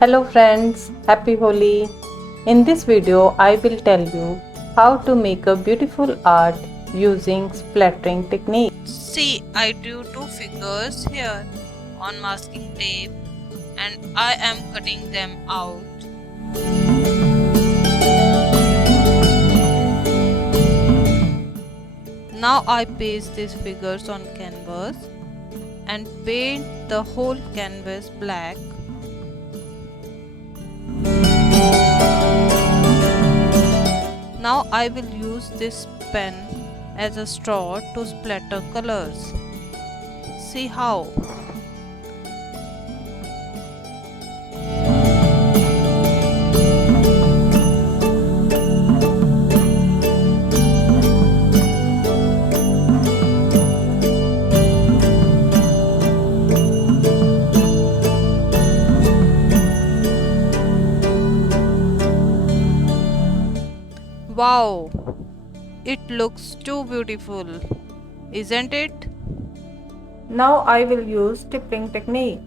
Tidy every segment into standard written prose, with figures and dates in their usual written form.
Hello friends, happy Holi. In this video I will tell you how to make a beautiful art using splattering technique. See, I drew two figures here on masking tape and I am cutting them out. Now I paste these figures on canvas and paint the whole canvas black. Now I will use this pen as a straw to splatter colors. See how? Wow! It looks too beautiful, isn't it? Now I will use tipping technique.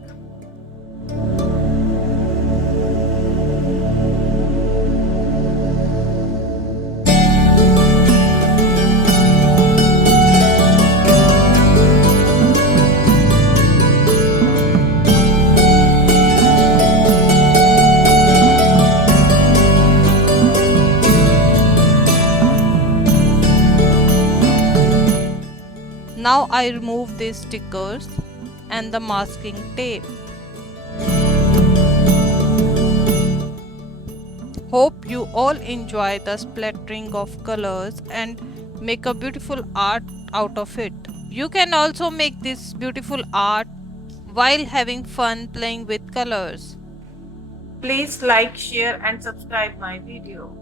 Now I remove these stickers and the masking tape. Hope you all enjoy the splattering of colors and make a beautiful art out of it. You can also make this beautiful art while having fun playing with colors. Please like, share and subscribe my video.